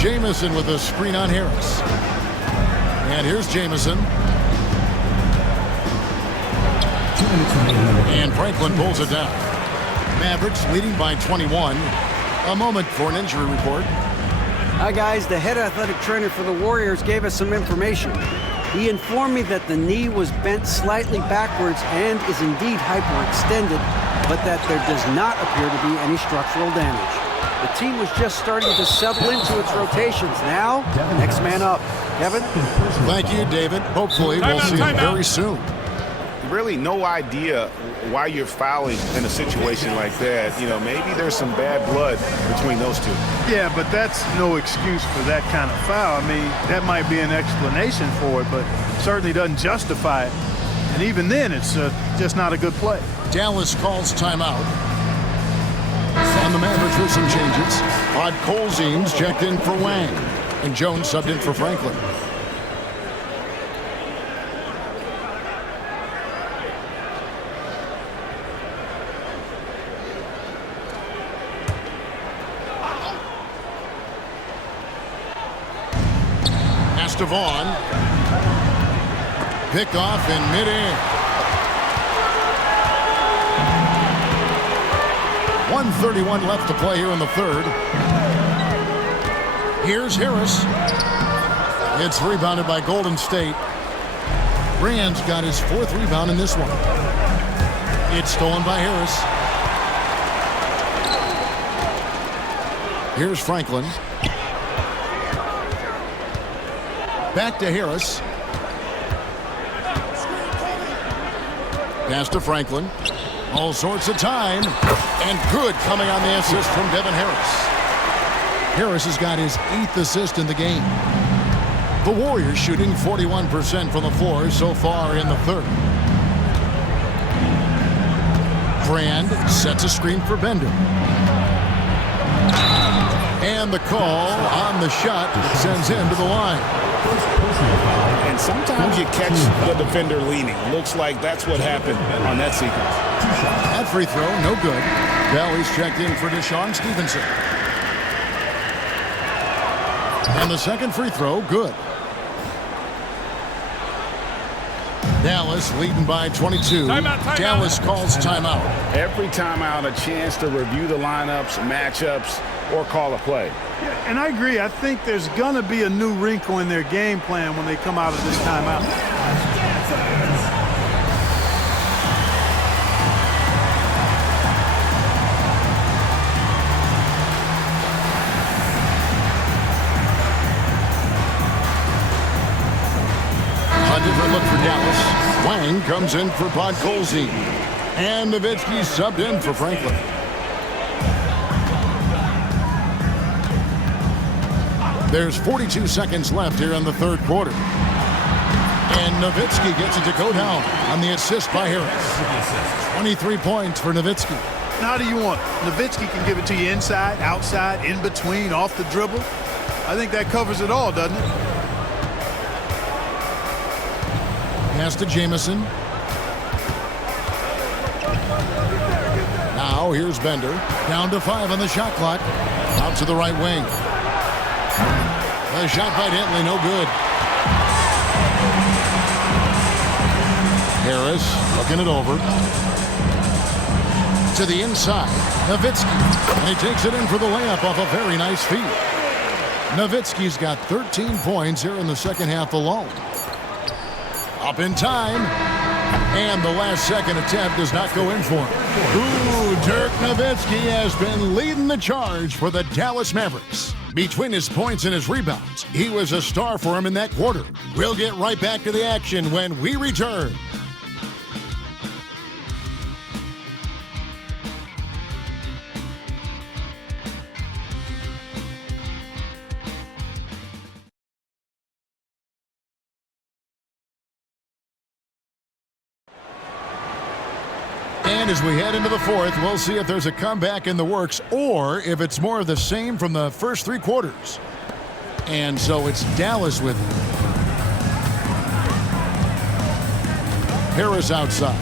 Jamison with a screen on Harris. And here's Jamison. And Franklin pulls it down. Mavericks leading by 21. A moment for an injury report. Hi guys, the head athletic trainer for the Warriors gave us some information. He informed me that the knee was bent slightly backwards and is indeed hyperextended, but that there does not appear to be any structural damage. The team was just starting to settle into its rotations. Now, next man up. Kevin? Thank you, David. Hopefully, we'll see him very soon. Really no idea why you're fouling in a situation like that. You know, maybe there's some bad blood between those two. Yeah, but that's no excuse for that kind of foul. I mean, that might be an explanation for it, but certainly doesn't justify it. And even then, it's just not a good play. Dallas calls timeout. And the Mavericks with some changes. Odd Colzines checked in for Wang. And Jones subbed in for Franklin. Vaughn. Pick off in midair. 1:31 left to play here in the third. Here's Harris. It's rebounded by Golden State. Rand's got his 4th rebound in this one. It's stolen by Harris. Here's Franklin. Back to Harris. Pass to Franklin. All sorts of time. And good coming on the assist from Devin Harris. Harris has got his 8th assist in the game. The Warriors shooting 41% from the floor so far in the third. Brand sets a screen for Bender. And the call on the shot sends him to the line. And sometimes you catch the defender leaning. Looks like that's what happened on that sequence. That free throw, no good. Valley's checked in for Deshaun Stevenson. And the second free throw, good. Dallas leading by 22. Dallas calls timeout. Every timeout, a chance to review the lineups, matchups, or call a play. Yeah, and I agree. I think there's going to be a new wrinkle in their game plan when they come out of this timeout. A different look for Dallas. Wang comes in for Podkolzin. And Nowitzki subbed in for Franklin. There's 42 seconds left here in the third quarter. And Nowitzki gets it to go down on the assist by Harris. 23 points for Nowitzki. How do you want it? Nowitzki can give it to you inside, outside, in between, off the dribble. I think that covers it all, doesn't it? Pass to Jamison. Now here's Bender. Down to 5 on the shot clock. Out to the right wing. A shot by Dentley, no good. Harris looking it over. To the inside. Nowitzki. And he takes it in for the layup off a very nice feed. Nowitzki's got 13 points here in the second half alone. Up in time. And the last second attempt does not go in for him. Ooh, Dirk Nowitzki has been leading the charge for the Dallas Mavericks. Between his points and his rebounds, he was a star for him in that quarter. We'll get right back to the action when we return. And as we head into the fourth, we'll see if there's a comeback in the works or if it's more of the same from the first three quarters. And so it's Dallas with it. Harris outside.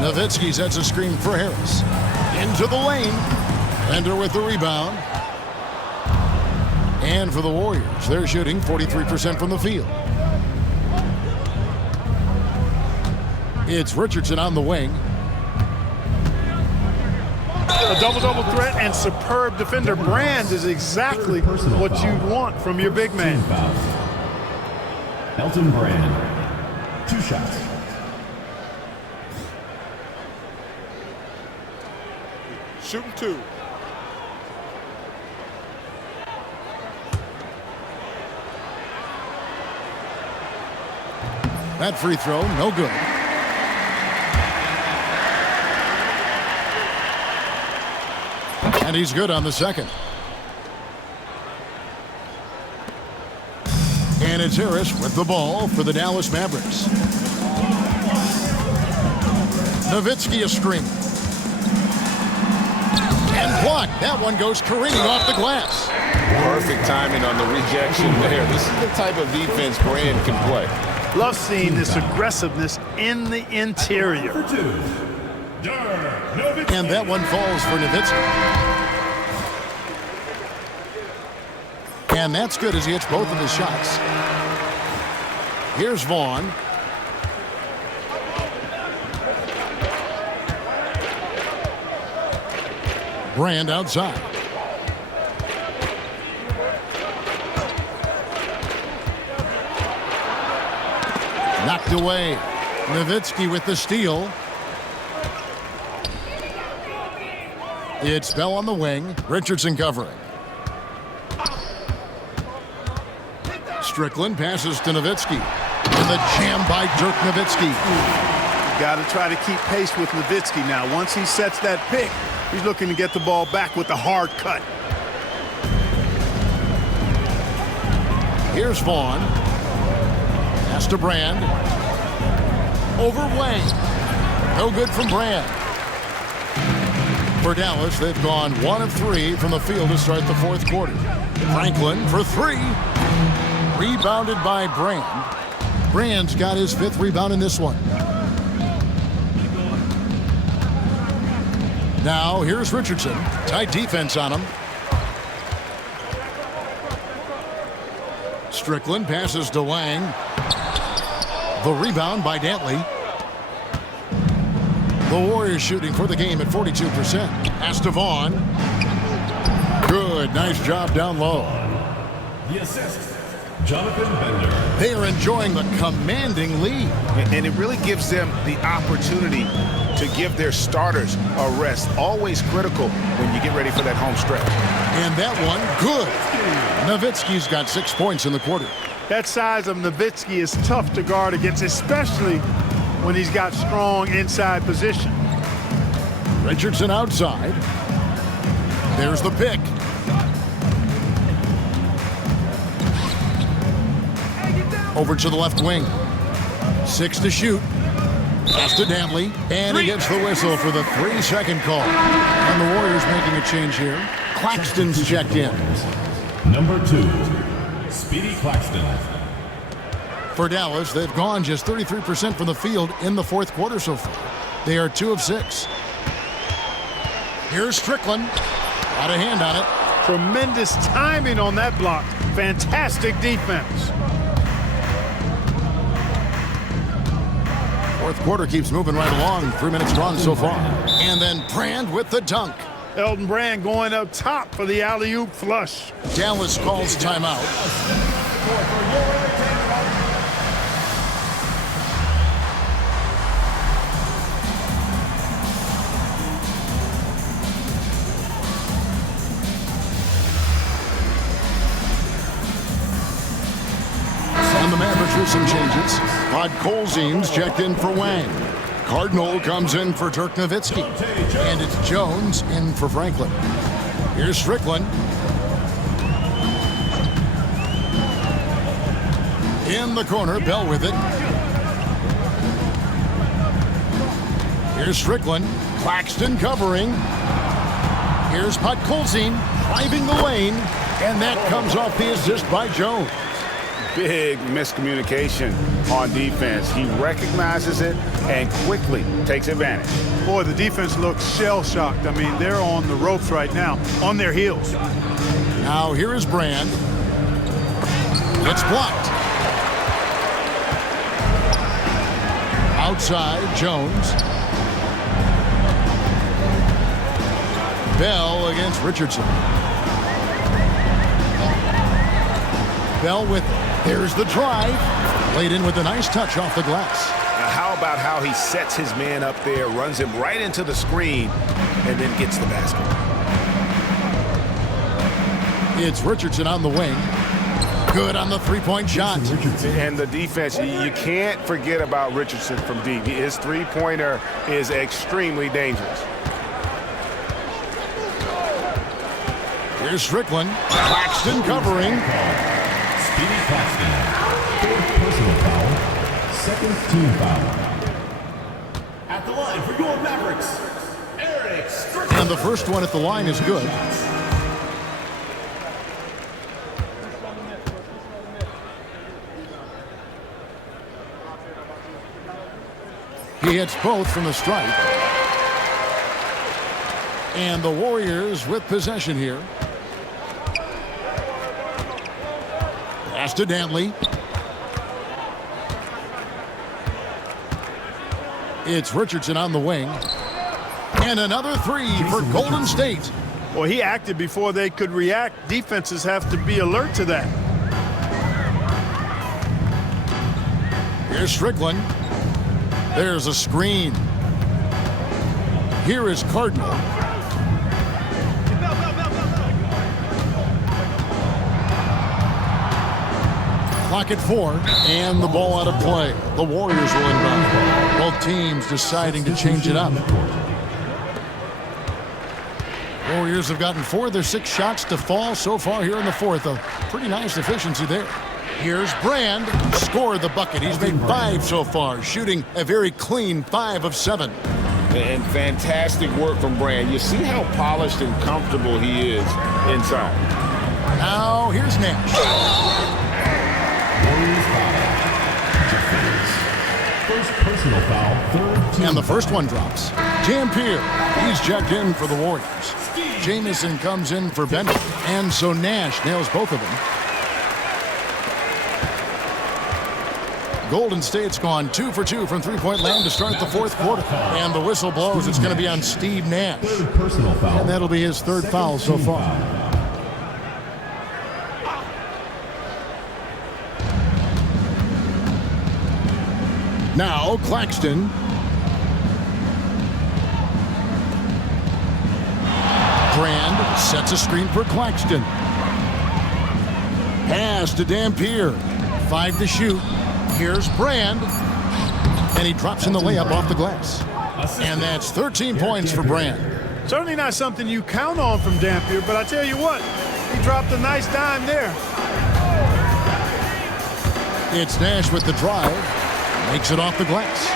Nowitzki sets a screen for Harris. Into the lane. Bender with the rebound. And for the Warriors, they're shooting 43% from the field. It's Richardson on the wing. A double-double threat and superb defender. Brand is exactly what you want from your big man. Elton Brand, 2 shots. Shooting 2. That free throw, no good. And he's good on the second. And it's Harris with the ball for the Dallas Mavericks. Nowitzki a screen. And blocked. That one goes careening off the glass. Perfect timing on the rejection there. This is the type of defense Brand can play. Love seeing this aggressiveness in the interior. And that one falls for Nowitzki. And that's good as he hits both of his shots. Here's Vaughn. Brand outside. Knocked away. Nowitzki with the steal. It's Bell on the wing. Richardson covering. Strickland passes to Nowitzki. And the jam by Dirk Nowitzki. Got to try to keep pace with Nowitzki now. Once he sets that pick, he's looking to get the ball back with the hard cut. Here's Vaughn. Pass to Brand. Over Wayne. No good from Brand. For Dallas, they've gone 1 of 3 from the field to start the fourth quarter. Franklin for 3. Rebounded by Brand. Brand's got his 5th rebound in this one. Now here's Richardson. Tight defense on him. Strickland passes to Lang. The rebound by Dentley. The Warriors shooting for the game at 42%. Pass to Vaughn. Good. Nice job down low. The assist, Jonathan Bender. They are enjoying the commanding lead. And it really gives them the opportunity to give their starters a rest. Always critical when you get ready for that home stretch. And that one, good. Nowitzki's got 6 points in the quarter. That size of Nowitzki is tough to guard against, especially when he's got strong inside position. Richardson outside. There's the pick. Over to the left wing. 6 to shoot. Pass to Dentley. And he gets the whistle for the 3-second call. And the Warriors making a change here. Claxton's checked in. Number 2, Speedy Claxton. For Dallas, they've gone just 33% from the field in the fourth quarter so far. They are 2 of 6. Here's Strickland. Got a hand on it. Tremendous timing on that block. Fantastic defense. Fourth quarter keeps moving right along. 3 minutes gone so far. And then Brand with the dunk. Elton Brand going up top for the alley-oop flush. Dallas calls timeout. And the Mavericks with some changes. Podkolzin's checked in for Wang. Cardinal comes in for Dirk Nowitzki. And it's Jones in for Franklin. Here's Strickland. In the corner, Bell with it. Here's Strickland. Claxton covering. Here's Podkolzin driving the lane. And that comes off the assist by Jones. Big miscommunication on defense. He recognizes it and quickly takes advantage. Boy, the defense looks shell-shocked. I mean, they're on the ropes right now, on their heels. Now here is Brand. It's blocked. Outside, Jones. Bell against Richardson. Bell with it. There's the drive. Laid in with a nice touch off the glass. Now, how about how he sets his man up there, runs him right into the screen, and then gets the basket. It's Richardson on the wing. Good on the three-point shot. And the defense, you can't forget about Richardson from deep. His three-pointer is extremely dangerous. Here's Strickland. Claxton covering. Speedy Claxton. Fourth personal foul. Second team foul. At the line for your Mavericks, Eric Strickland. And the first one at the line is good. He hits both from the stripe. And the Warriors with possession here. Pass to Dantley. It's Richardson on the wing. And another three for Golden State. Well, he acted before they could react. Defenses have to be alert to that. Here's Strickland. There's a screen. Here is Cardinal. Clock at 4, and the ball out of play. The Warriors will inbound. Both teams deciding to change it up. Warriors have gotten 4 of their 6 shots to fall so far here in the fourth. A pretty nice efficiency there. Here's Brand. Score the bucket. He's made 5 so far, shooting a very clean 5 of 7. And fantastic work from Brand. You see how polished and comfortable he is inside. Now here's Nash. First personal foul, third team. And the first one drops. Dampier, he's checked in for the Warriors. Jamison comes in for Bennett. And so Nash nails both of them. Golden State's gone 2 for 2 from three-point land to start the fourth quarter. And the whistle blows. It's going to be on Steve Nash. Third personal foul. And that'll be his third foul so far. Now Claxton. Brand sets a screen for Claxton. Pass to Dampier. 5 to shoot. Here's Brand. And he drops in the layup off the glass. And that's 13 points for Brand. Certainly not something you count on from Dampier, but I tell you what, he dropped a nice dime there. It's Nash with the drive. Makes it off the glass.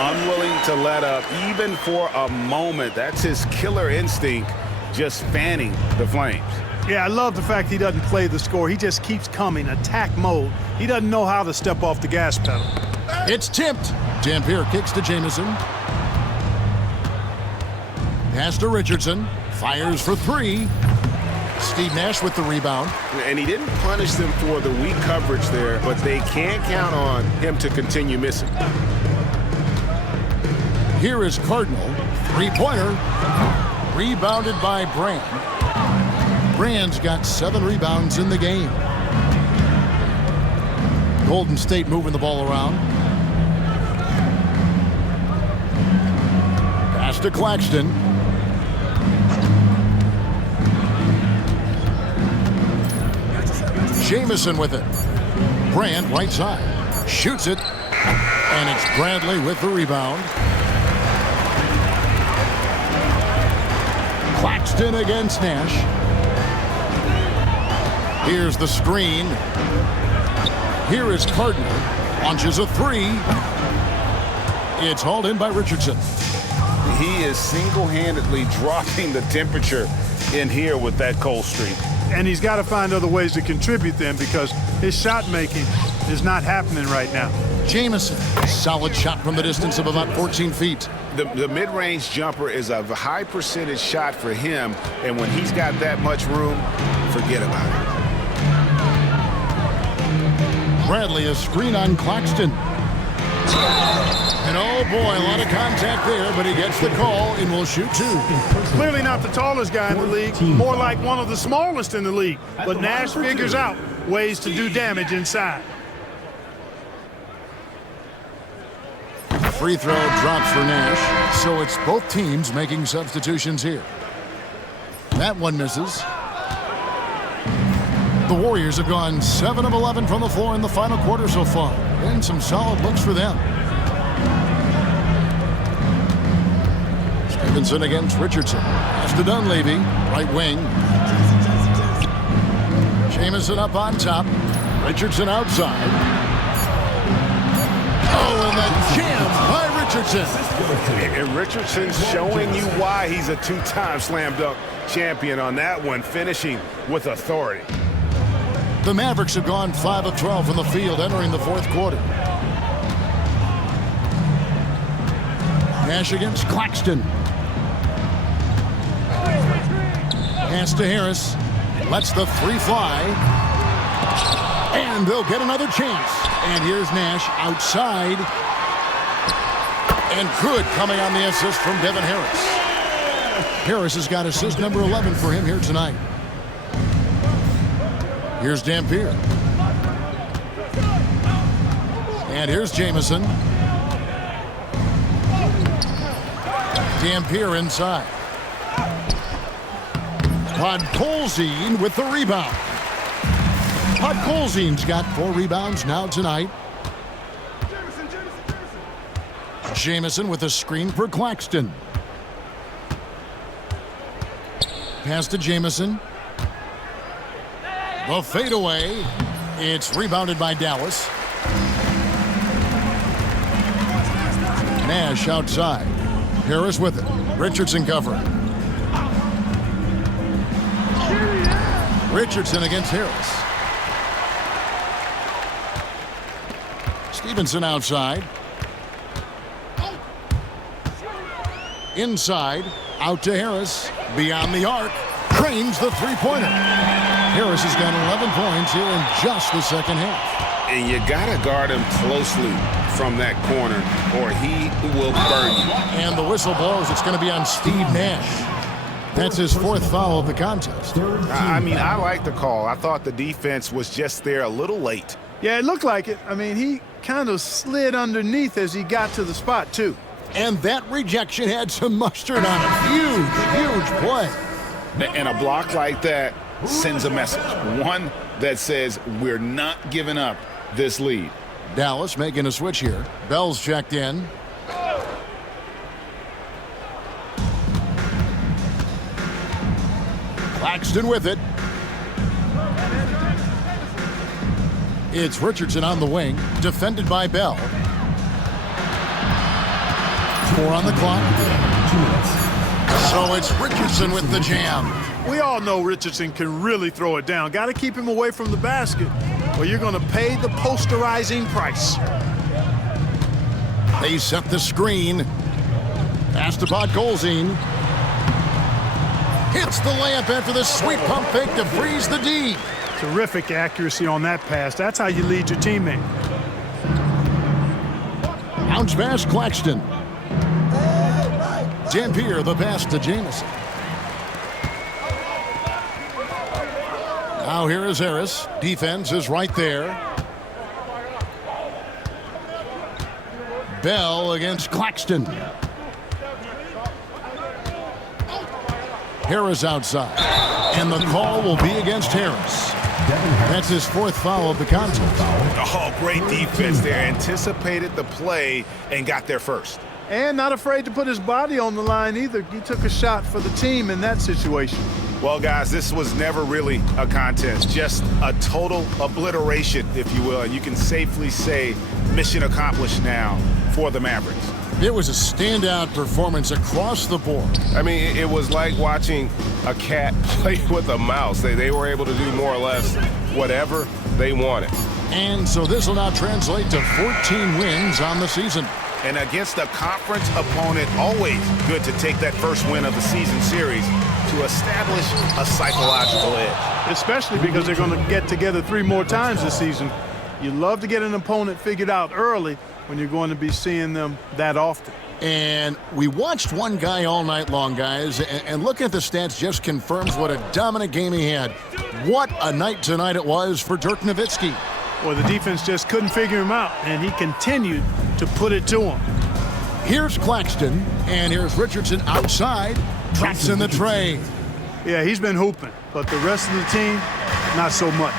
Unwilling to let up even for a moment. That's his killer instinct, just fanning the flames. Yeah, I love the fact he doesn't play the score. He just keeps coming, attack mode. He doesn't know how to step off the gas pedal. It's tipped. Dampier kicks to Jamison. Pass to Richardson. Fires for 3. Steve Nash with the rebound. And he didn't punish them for the weak coverage there, but they can't count on him to continue missing. Here is Cardinal. Three-pointer. Rebounded by Brand. Brand's got 7 rebounds in the game. Golden State moving the ball around. Pass to Claxton. Jamison with it. Brand right side. Shoots it. And it's Bradley with the rebound. Claxton against Nash. Here's the screen. Here is Cardinal. Launches a 3. It's hauled in by Richardson. He is single-handedly dropping the temperature in here with that cold streak. And he's got to find other ways to contribute then, because his shot making is not happening right now. Jamison, solid shot from the distance of about 14 feet. The mid-range jumper is a high percentage shot for him, and when he's got that much room, forget about it. Bradley, a screen on Claxton. And oh boy, a lot of contact there, but he gets the call and will shoot 2. Clearly not the tallest guy in the league, more like one of the smallest in the league. But Nash figures out ways to do damage inside. Free throw drops for Nash, so it's both teams making substitutions here. That one misses. The Warriors have gone 7 of 11 from the floor in the final quarter so far, and some solid looks for them. Stevenson against Richardson. Pass to Dunleavy, right wing. Jamison up on top. Richardson outside. Oh, and the jam by Richardson. And Richardson's showing you why he's a 2-time slam dunk champion on that one, finishing with authority. The Mavericks have gone 5 of 12 from the field entering the fourth quarter. Nash against Claxton. Pass to Harris. Lets the 3 fly. And they'll get another chance. And here's Nash outside. And good coming on the assist from Devin Harris. Harris has got assist number 11 for him here tonight. Here's Dampier. And here's Jamison. Dampier inside. Podkolzin with the rebound. Podkolzin's got 4 rebounds now tonight. Jamison with a screen for Claxton. Pass to Jamison. The fadeaway. It's rebounded by Dallas. Nash outside. Harris with it. Richardson covering. Richardson against Harris. Stevenson outside. Inside. Out to Harris. Beyond the arc. Cranes the 3-pointer. Harris has got 11 points here in just the second half. And you got to guard him closely from that corner, or he will burn you. And the whistle blows. It's going to be on Steve Nash. That's his 4th foul of the contest. I mean, I like the call. I thought the defense was just there a little late. Yeah, it looked like it. I mean, he kind of slid underneath as he got to the spot, too. And that rejection had some mustard on it. Huge play. And a block like that sends a message. One that says we're not giving up this lead. Dallas making a switch here. Bell's checked in. Claxton with it. It's Richardson on the wing, defended by Bell. 4 on the clock. So it's Richardson with the jam. We all know Richardson can really throw it down. Got to keep him away from the basket, or you're going to pay the posterizing price. They set the screen. Pass to Podkolzin. Hits the layup after the sweet pump fake to freeze the D. Terrific accuracy on that pass. That's how you lead your teammate. Bounce pass, Claxton. Dampier, the pass to Jamison. Now here is Harris. Defense is right there. Bell against Claxton. Harris outside. And the call will be against Harris. That's his fourth foul of the contest. Oh, great defense there. Anticipated the play and got there first. And not afraid to put his body on the line either. He took a shot for the team in that situation. Well, guys, this was never really a contest. Just a total obliteration, if you will. And you can safely say mission accomplished now for the Mavericks. It was a standout performance across the board. I mean, it was like watching a cat play with a mouse. They were able to do more or less whatever they wanted. And so this will now translate to 14 wins on the season. And against a conference opponent, always good to take that first win of the season series to establish a psychological edge. Especially because they're going to get together 3 more times this season. You love to get an opponent figured out early when you're going to be seeing them that often. And we watched one guy all night long, guys, and looking at the stats just confirms what a dominant game he had. What a night tonight it was for Dirk Nowitzki. Well, the defense just couldn't figure him out, and he continued to put it to him. Here's Claxton, and here's Richardson outside. Traps in the tray. Yeah, he's been hooping, but the rest of the team, not so much.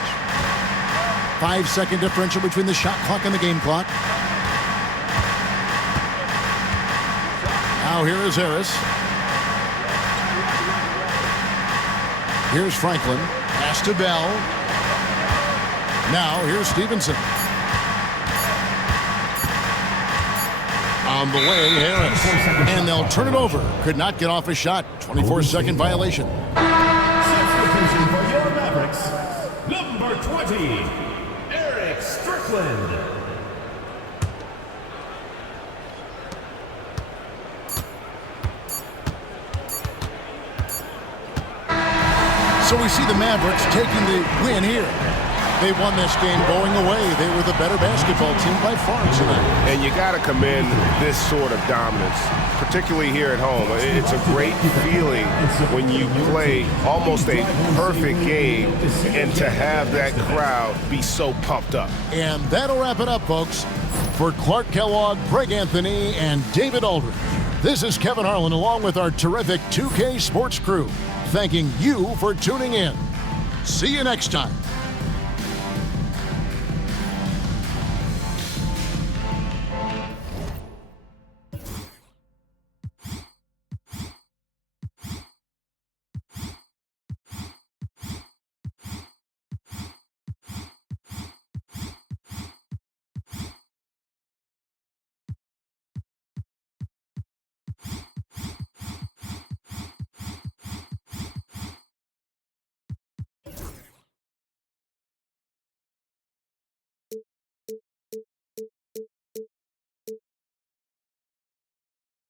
5-second differential between the shot clock and the game clock. Now here is Harris. Here's Franklin. Pass to Bell. Now here's Stevenson. On the way, Harris. And they'll turn it over. Could not get off a shot. 24-second violation. Substitution for your Mavericks, number 20, Eric Strickland. So we see the Mavericks taking the win here. They won this game going away. They were the better basketball team by far tonight. And you got to commend this sort of dominance, particularly here at home. It's a great feeling when you play almost a perfect game and to have that crowd be so pumped up. And that'll wrap it up, folks. For Clark Kellogg, Greg Anthony, and David Aldridge, this is Kevin Harlan along with our terrific 2K Sports crew, thanking you for tuning in. See you next time.